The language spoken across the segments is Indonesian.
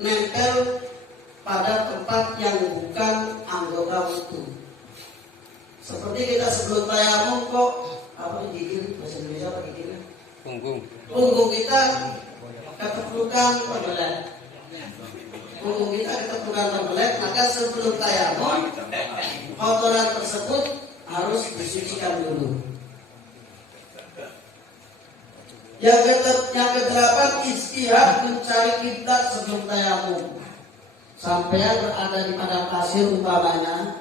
nempel pada tempat yang bukan anggota wudu. Seperti kita sebelum tayamum kok gigil, bahasa Indonesia apa gigil? Punggung kita ketepukan terbelek. Punggung kita ketepukan terbelek, maka sebelum tayamum kotoran tersebut harus disucikan dulu. Yang kedelapan, istihad mencari kiblat sebelum tayamum. Sampai berada di padang pasir umpamanya,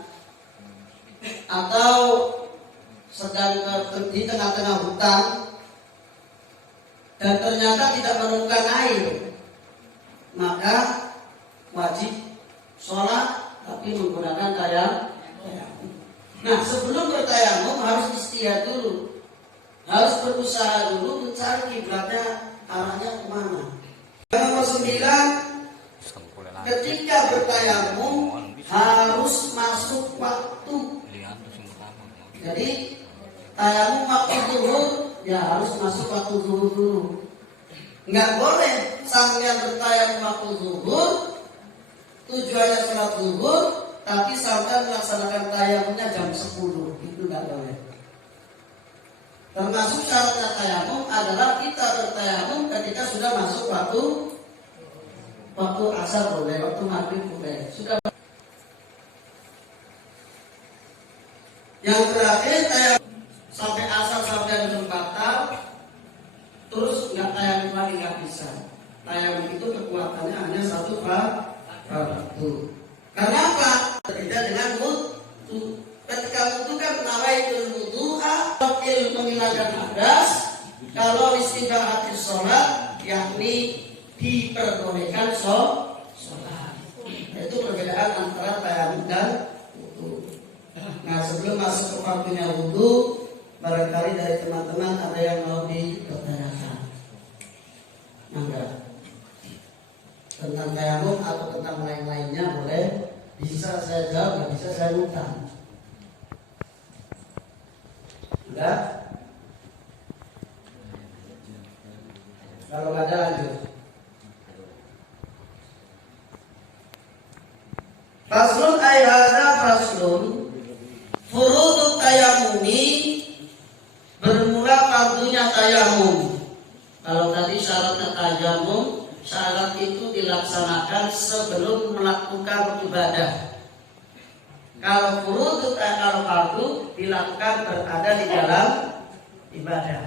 atau sedang di tengah-tengah hutan dan ternyata tidak menemukan air, maka wajib sholat tapi menggunakan tayamum. Nah, sebelum bertayamum harus istihad dulu, harus berusaha dulu mencari kiblatnya arahnya kemana. Yang nomor 9, ketika bertayamum harus masuk waktu. Jadi tayamum waktu zuhur ya harus masuk waktu zuhur dulu. Nggak boleh sambil bertayamum waktu zuhur, tujuannya sholat zuhur, tapi sampai melaksanakan tayamumnya jam 10. Itu nggak boleh. Termasuk syaratnya tayamum adalah kita bertayamum ketika sudah masuk waktu asar boleh, waktu maghrib boleh. Sudah. Yang terakhir tayamum sampai asar sampai jam 4, terus nggak tayamum lagi nggak bisa. Tayamum itu kekuatannya hanya satu fardu. Karena apa? Berbeda dengan wudu. Ketika wudu kan nawaitul wudu'a menghilangkan hadas. Kalau istibaatil sholat, yakni diperbolehkan sholat. Itu perbedaan antara tayamum dan wudu. Nah, sebelum masuk ke waktunya wudu, barangkali dari teman-teman ada yang mau dipertanyakan. Enggak. Tentang tayamum atau tentang lain-lainnya boleh. Bisa saya jawab, nggak bisa saya utang. Enggak? Kalau nggak ada lanjut. Faslun ay hadza faslun furudut tayamumi, bermula fardunya tayamum. Kalau tadi syaratnya tayamum, syarat itu dilaksanakan sebelum melakukan ibadah. Kalau furudut kalau fardu dilakukan berada di dalam ibadah.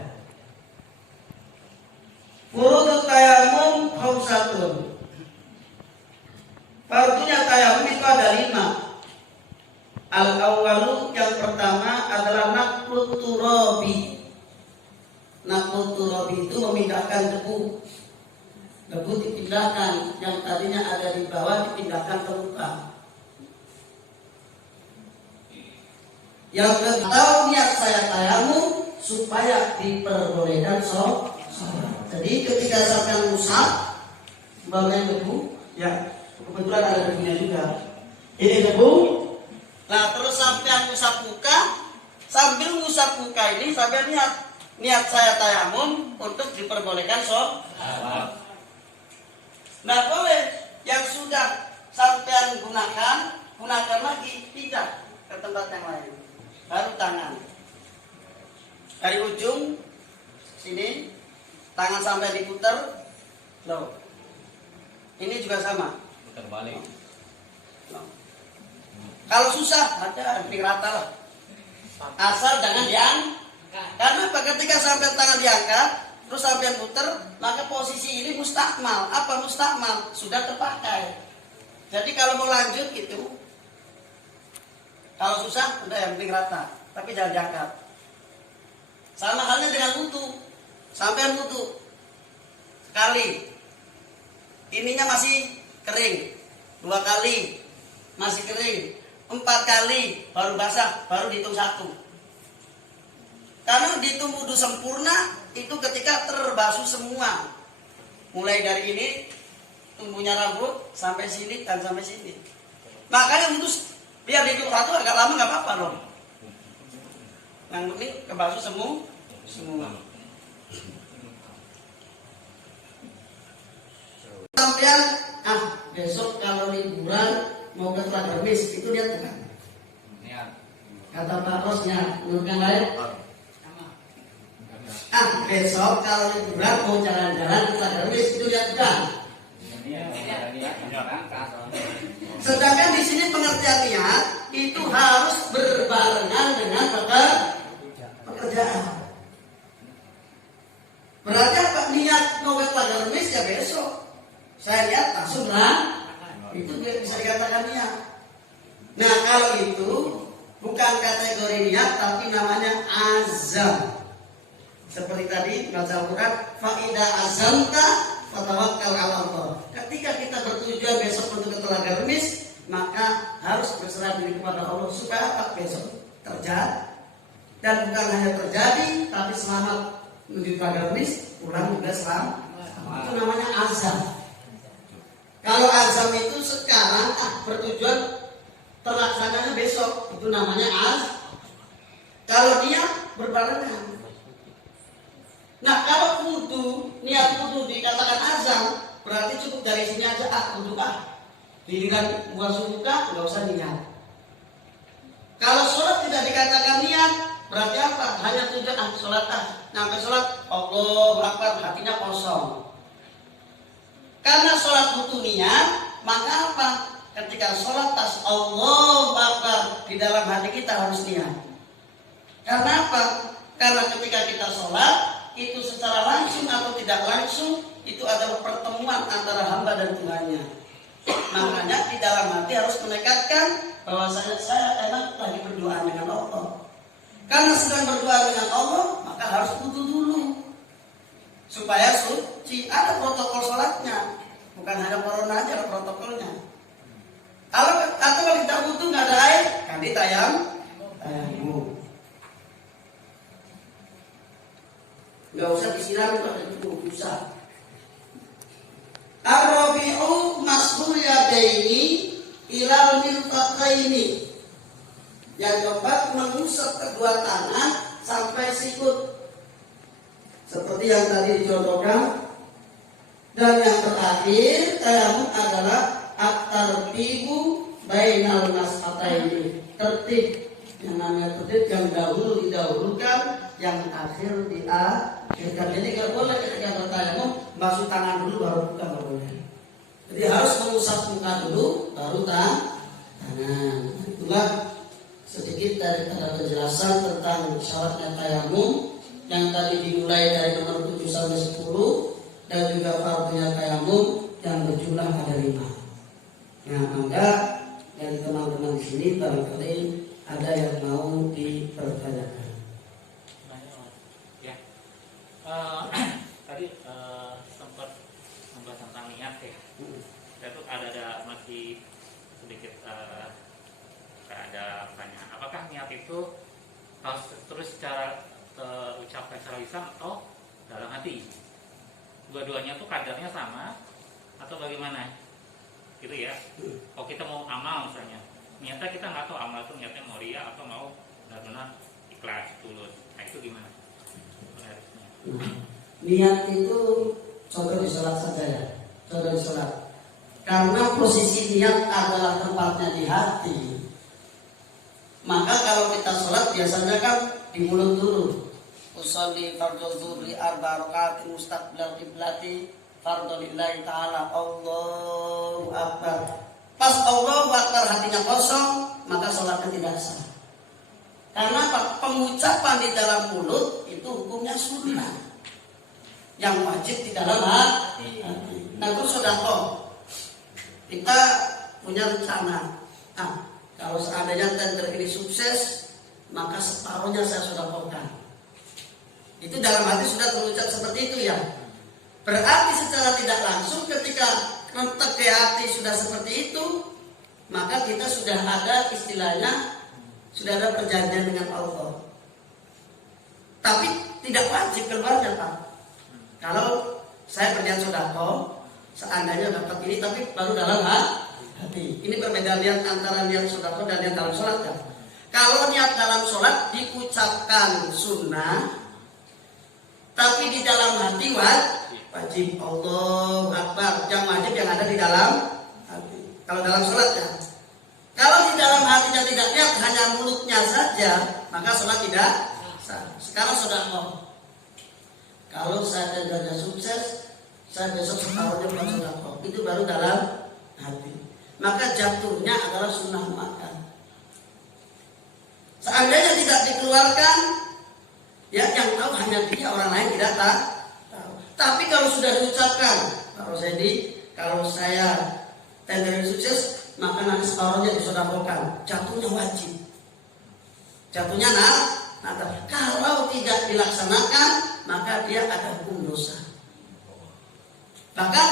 Furudut tayamum khamsatun. Fardunya tayamum itu ada 5. Al-awwalu, yang pertama adalah naqlut turabi. Naqlut turabi itu memindahkan debu. Debu dipindahkan, yang tadinya ada di bawah dipindahkan ke muka. Yang kedua, niat saya tayamum supaya diperbolehkan sholat. Jadi ketika sampai musab, bangun debu, ya kebetulan ada debunya juga. Ini debu. Nah, terus sampai ngusap muka, sambil ngusap muka ini sampai niat saya tayamum untuk diperbolehkan sholat. Nah, boleh yang sudah sampai gunakan lagi, pindah ke tempat yang lain. Baru tangan dari ujung sini, tangan sampai diputar, loh. Ini juga sama. Putar balik. Loh. Kalau susah, ada di rata lah. Asal jangan diangkat. Karena ketika sampai tangan diangkat, terus sampai putar, maka posisi ini mustakmal. Apa mustakmal? Sudah terpakai. Jadi kalau mau lanjut itu, kalau susah, udah yang penting rata. Tapi jangan diangkat. Sama halnya dengan wudu. Sampai wudu sekali, ininya masih kering. 2 kali masih kering. 4 kali baru basah, baru dihitung 1. Karena dihitung wudu sempurna itu ketika terbasuh semua. Mulai dari ini tumbuhnya rambut sampai sini dan sampai sini. Makanya wudu biar dihitung 1 agak lama nggak apa-apa dong. Yang penting kebasuh semua. Sampai besok kalau liburan mau ke Telaga Remis, itu niat bukan? Niat. Kata Pak Ros niat, menurut yang lain? Besok kalau liburan mau jalan-jalan ke Telaga Remis, itu niat bukan? Sedangkan di sini pengertian niat itu harus berbarengan dengan pekerjaan. Berarti apa? Niat mau ke Telaga Remis ya besok. Saya lihat langsung itu bisa dikatakan niat. Nah kalau itu bukan kategori niat tapi namanya azam. Seperti tadi baca Al-Quran, fa'ida azamta fatawakkal 'ala Allah. Ketika kita bertujuan besok untuk ke Telaga Remis, maka harus berserah diri kepada Allah supaya apa besok terjadi. Dan bukan hanya terjadi, tapi selamat menuju Telaga Remis, pulang juga selamat. Itu namanya azam. Kalau azam itu sekarang bertujuan terlaksananya besok, itu namanya azam. Kalau niat berbarengan. Nah kalau wudu, niat wudu dikatakan azam, berarti cukup dari sini aja wudu giliran buat subuh nggak usah niat. Kalau sholat tidak dikatakan niat, berarti apa? Hanya tujuan sholat Sampai sholat Allahu Akbar, hatinya kosong. Karena sholat butuh niat, maka apa? Ketika sholat Allahu Akbar, di dalam hati kita harus niat. Karena apa? Karena ketika kita sholat, itu secara langsung atau tidak langsung itu adalah pertemuan antara hamba dan Tuhannya. Makanya di dalam hati harus menekatkan bahwasanya saya enak lagi berdoa dengan Allah. Karena sedang berdoa dengan Allah, maka harus wudu dulu supaya suci. Ada protokol sholatnya, bukan hanya corona aja, ada protokolnya. Atau kalau kita wudu nggak ada air, kan ditayamum. Nggak usah disiram, itu bisa. Ar-rabi'u mas'ul yadaini ilal mirfaqaini. Yang keempat, mengusap kedua tangan sampai sikut. Seperti yang tadi dicontohkan. Dan yang terakhir, tayamum adalah at-tartibu bainal mas'ataini. Tertib. Yang namanya tertib yang dahulu didahulukan, yang akhir diakhirkan. Jadi nggak boleh ketika bertayamum basuh tangan dulu baru buka, nggak boleh. Jadi harus mengusap muka dulu baru tangan. Itulah sedikit daripada penjelasan tentang syaratnya tayamum yang tadi dimulai dari nomor 7 sampai 10 dan juga fardunya tayamum yang berjumlah ada 5. Nah, maka dari teman-teman di sini barangkali ada yang mau dipertanyakan. Ya, tadi sempat membahas tentang niat ya. Itu ada masih sedikit ada pertanyaan. Apakah niat itu harus terus secara ucapkan secara lisan atau dalam hati? Dua-duanya tuh kadarnya sama atau bagaimana? Gitu ya. Kalau kita mau amal misalnya, niatnya kita nggak tahu amal itu niatnya mau ria atau mau benar-benar ikhlas tulus. Nah itu gimana? Niat itu contoh di sholat saja ya. Contoh di sholat. Karena posisi niat adalah tempatnya di hati. Maka kalau kita sholat biasanya kan di mulut dulu. Usolli fardhu dzuhri 4 rakaat mustaqbilal qiblati fardhu lillahi ta'ala Allahu Akbar. Pas Allahu Akbar hatinya kosong, maka sholatnya tidak sah. Karena pengucapan di dalam mulut itu hukumnya sunnah. Yang wajib di dalam hati. Nah terus sedekah. Kita punya rencana. Kalau seandainya tender ini sukses, maka separuhnya saya sedekahkan. Itu dalam hati sudah terucap seperti itu ya. Berarti secara tidak langsung ketika rentek ke hati sudah seperti itu, maka kita sudah ada istilahnya, sudah ada perjanjian dengan Allah. Tapi tidak wajib keluarnya Pak. Kalau saya berniat sedekah, seandainya dapat ini tapi baru dalam hati. Ini perbedaan niat antara niat sedekah dan niat dalam sholat ya. Kalau niat dalam sholat diucapkan sunnah, tapi di dalam hati wajib. Allahu Akbar. Yang wajib yang ada di dalam Kalau dalam sholat ya. Kalau di dalam hatinya tidak niat, hanya mulutnya saja, maka sholat tidak sah. Sekarang sedekah. Kalau saya tendanya sukses, saya besok separuhnya bukan sedekah. Itu baru dalam hati. Maka jatuhnya adalah sunnah makan. Seandainya tidak dikeluarkan, ya yang tahu hanya dia, orang lain tidak tahu. Tapi kalau sudah diucapkan, kalau saya tender sukses, maka nanti separuhnya disedekahkan. Jatuhnya wajib. Jatuhnya kalau tidak dilaksanakan, maka dia ada hukum dosa. Bahkan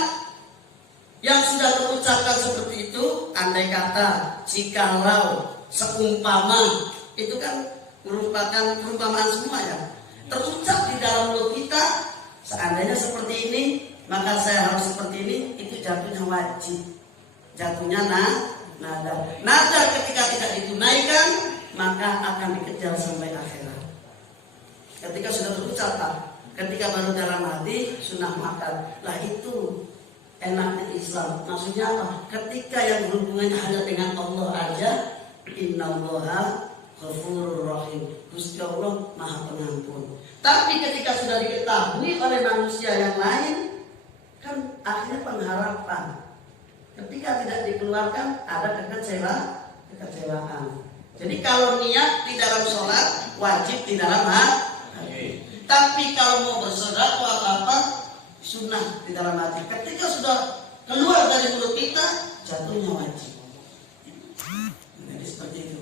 yang sudah terucapkan seperti itu, andai kata, jikalau, seumpama, itu kan merupakan perumpamaan semua ya. Terucap di dalam mulut kita, seandainya seperti ini, maka saya harus seperti ini, itu jatuhnya wajib. Jatuhnya nadar. Nadar ketika tidak ditunaikan, maka akan dikejar sampai akhirat. Ketika sudah terucap, ketika baru dalam hati, sunnah makan. Lah itu enaknya Islam. Maksudnya apa? Ketika yang berhubungannya hanya dengan Allah aja, innallaha ghafurur rahim. Gusti Allah Maha Pengampun. Tapi ketika sudah diketahui oleh manusia yang lain, kan akhirnya pengharapan. Ketika tidak dikeluarkan, ada kekecewaan. Jadi kalau niat di dalam sholat, wajib di dalam hati. Tapi kalau mau bersedekah apa-apa, sunnah di dalam hati. Ketika sudah keluar dari mulut kita, jatuhnya wajib. Jadi seperti itu.